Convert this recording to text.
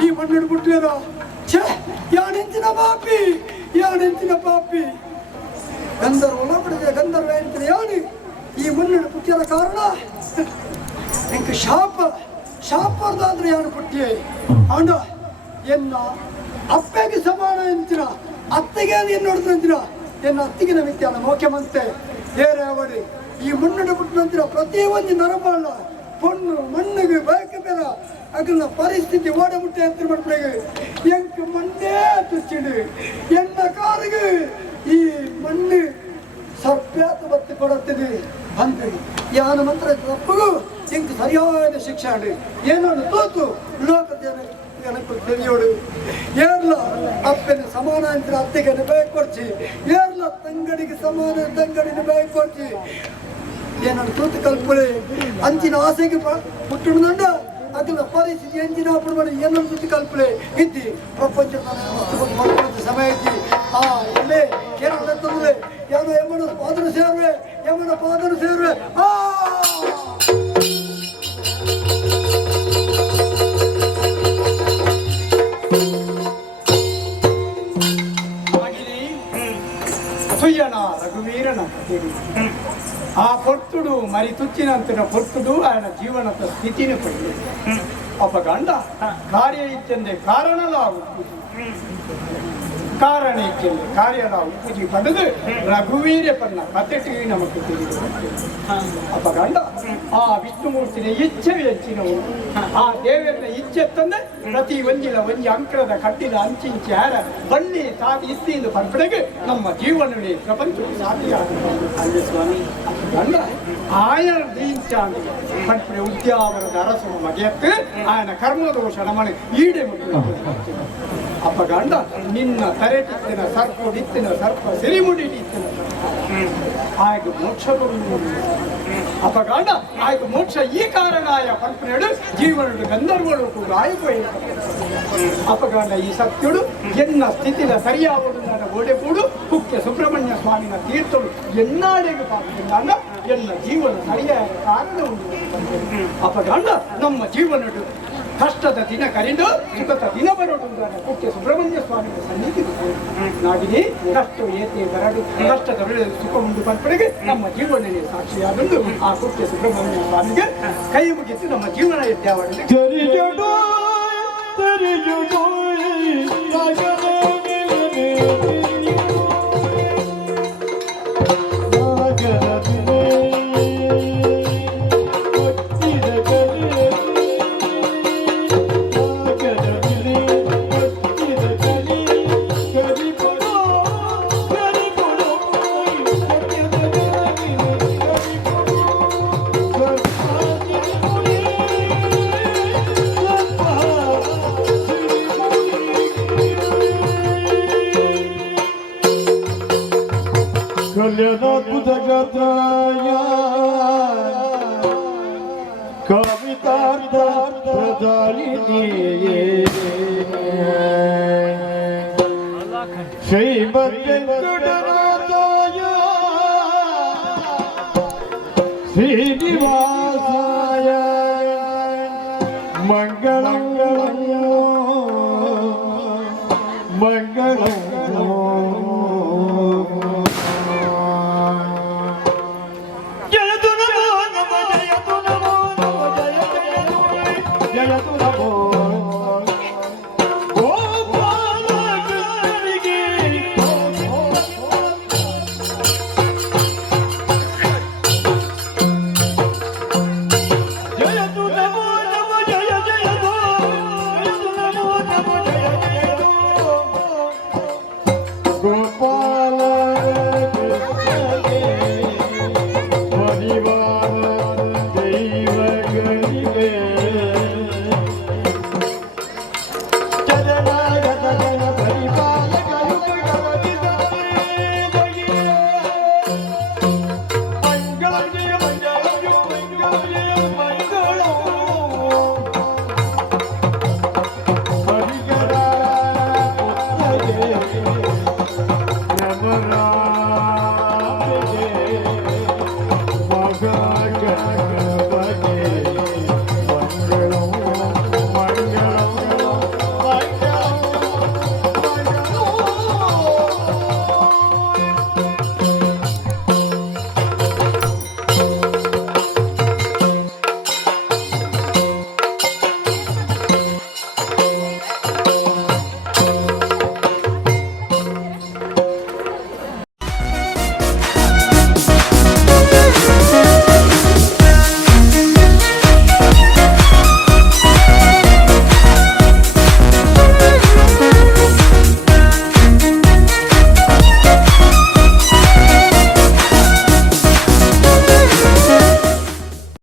ಈ ಮಣ್ಣು ಬಿಟ್ಟಿರ ಯಾನೆಂಚಿನ ಪಾಪಿ ಗಂಧರ್ವ ಒಳಪಡಿದೆ ಗಂಧರ್ವ ಎಂತಿನ ಯಾನು ಈ ಮಣ್ಣು ಪುಟ್ಟಿಯರ ಕಾರಣ ಎಂಕ ಶಾಪರ್ದಾದ್ರೆ ಯಾನು ಪುಟ್ಟಿ ಅಂಡ ಎನ್ನ ಅಪ್ಪಗೆ ಸಮಾನ ಎಂತಿನ ಅತ್ತೆಗೆ ಏನು ನೋಡ್ತಂತಿನ ಎನ್ನ ಅತ್ತಿಗಿನ ವ್ಯಕ್ತಿಯಲ್ಲ ಮುಖ್ಯಮಂತ್ರಿ ಏರೇವಡಿ ಈ ಮಣ್ಣು ಪುಟ್ಟಿನಂತಿನ ಪ್ರತಿ ಒಂದು ನರಬಾಳ பொண்ணு மண்ணுக்கு பயக்க பேர அகல ಪರಿಸ್ಥಿತಿ ஓட முட்டை எத்தனை ಮಾಡ್ಬಿಡಗೆ ಎಂಕ ಮಣ್ಣೇ ತುಚ್ಚಿಡು ಎನ್ನ ಕಾರಿಗೆ ಈ ಮಣ್ಣು ಸರ್ಪ್ಯಾತ ಬತ್ತಿ ಕೊಡುತ್ತದೆ ಬಂದ್ರಿ ಯಾನ ಮಾತ್ರ ತಪ್ಪು ಎಂಕ ಸರಿಯಾದ ಶಿಕ್ಷೆ ಏನೋ ತೋತು ಲೋಕದ எனக்கு தெரியோடு ஏர்ல அப்பன சமான ಅಂತ ಅತ್ತೆಗೆ ಬೇಕು ಕೊಡ್ಚಿ ಏರ್ಲ ತಂಗಡಿಗೆ ಸಮಾನ ತಂಗಡಿಗೆ ಬೇಕು ಕೊಡ್ಚಿ ಏನನ್ನು ತೂತು ಕಲ್ಪನೆ ಅಂಚಿನ ಆಸೆಗೆ ಪುಟ್ಟಿಡುದಂಡ ಅದನ್ನ ಪರಿಸ್ಥಿತಿ ಅಂಚಿನ ಪ್ರಮಾಣ ಏನನ್ನು ತೂತು ಕಲ್ಪನೆ ಇದ್ದಿ ಪ್ರಪಂಚದ ಸಮಯ ಇದ್ದಿ ಎಲ್ಲೇ ಕೇರಳ ತಂದ್ರೆ ಯಾರೋ ಯಮನ ಪಾದನು ಸೇರುವೆ ರಘುವೀರನ ಆ ಪೊರ್ತುಡು ಮರಿ ತುಚ್ಚಿನಂತಿನ ಪೊರ್ತುಡು ఆయన ಜೀವನದ ಸ್ಥಿತಿನ ಪಡೆದು ಅಪ್ಪ ಗಂಡ ಕಾರ್ಯ ಇಚ್ಚಂದೆ ಕಾರಣಲ ಉಪ್ಪುಜಿ ಕಾರಣ ಇಚ್ಚಂದೆ ಕಾರ್ಯಲ ಉಪ್ಪುಜಿ ಪಡೆದು ರಘುವೀರ ಪನ್ನ ಕತೆಟಿ ನಮಗೆ ತಿಳಿದು ಅಪ್ಪ ಗಂಡ ಆ ವಿಷ್ಣುಮೂರ್ತಿನ ಇಚ್ಛೆ ಹೆಚ್ಚಿನವರು ಆ ದೇವರನ್ನ ಇಚ್ಛೆ ತಂದೆ ಪ್ರತಿ ಒಂಜಿಲ ಒಂಜಿ ಅಂಕರದ ಕಟ್ಟಿದ ಅಂಚಿಂಚಿ ಯಾರ ಬಳ್ಳಿ ಸಾಧಿ ಇತ್ತಿಂದ ಪರ್ಪಡೆಗೆ ನಮ್ಮ ಜೀವನವೇ ಪ್ರಪಂಚಕ್ಕೆ ಸಾಧ್ಯ ಆಗುತ್ತೆ ಸ್ವಾಮಿ ಗಂಡ ಆಯನ ದೀಂಚಾಂಡಿ ಪರ್ಪಡೆ ಉದ್ಯಾವರದ ಅರಸನ ಮಗೆಯಕ್ಕೆ ಆಯನ ಕರ್ಮದೋಷ ನಮ್ಮನೆ ಈಡೆ ಮುಟ್ಟಿದ ಅಪ್ಪ ಗಂಡ ನಿನ್ನ ತರೆಟಿತ್ತಿನ ಸರ್ಪಡಿತ್ತಿನ ಸರ್ಪ ಸಿರಿಮುಡಿಟ್ಟಿತ್ತಿನ ಆಗ ಮೋಕ್ಷವನ್ನು ಅಪ್ಪ ಗಂಡ ಆಯ್ತು ಮೋಕ್ಷ ಈ ಕಾರಣಾಯ ಪಂಪನೆಡು ಜೀವನಡು ಗಂಧರ್ವಳು ಕೂಡ ಆಯ್ಕೋಯ ಅಪಗಂಡ ಈ ಸತ್ಯುಡು ಎನ್ನ ಸ್ಥಿತಿನ ಸರಿಯಾವುದು ನನ್ನ ಗೋಡೆ ಕೂಡು ಕುಕ್ಕೆ ಸುಬ್ರಹ್ಮಣ್ಯ ಸ್ವಾಮಿನ ತೀರ್ಥಳು ಎನ್ನಾಡೆಗೆ ಪಾಪಿಸಿಲ್ಲ ಎನ್ನ ಜೀವನ ಸರಿಯಾದ ಕಾರಣ ಉಂಟು ಅಪಗಂಡ ನಮ್ಮ ಜೀವನಡು ಕಷ್ಟದ ದಿನ ಕರೆದು ಸುಖದ ದಿನ ಬರೋದು ಕುಕ್ಕೆ ಸುಬ್ರಹ್ಮಣ್ಯ ಸ್ವಾಮಿಯ ಸನ್ನಿಧಿ ನಾಗಿನಿ ಕಷ್ಟ ಏತೆ ಬರಡು ಕಷ್ಟದ ವೇಳೆ ಸುಖ ಉಂಟು ಪಂಪಡೆಗೆ ನಮ್ಮ ಜೀವನನೇ ಸಾಕ್ಷಿಯಾದಂದು ಆ ಕುಕ್ಕೆ ಸುಬ್ರಹ್ಮಣ್ಯ ಸ್ವಾಮಿಗೆ ಕೈ ಮುಗಿಸಿ ನಮ್ಮ ಜೀವನ ಎದ್ದಾವಡಲಿ ಶ್ರೀನಿವಾಸಾಯ ಮಂಗಳಂ ಮಂಗಳಂ ಜಯತು ನಮೋ ನಮ ಜಯತು ನಮೋ ನಮ ಜಯ ಜಯ ಜಯತು ನಮೋ Goodbye.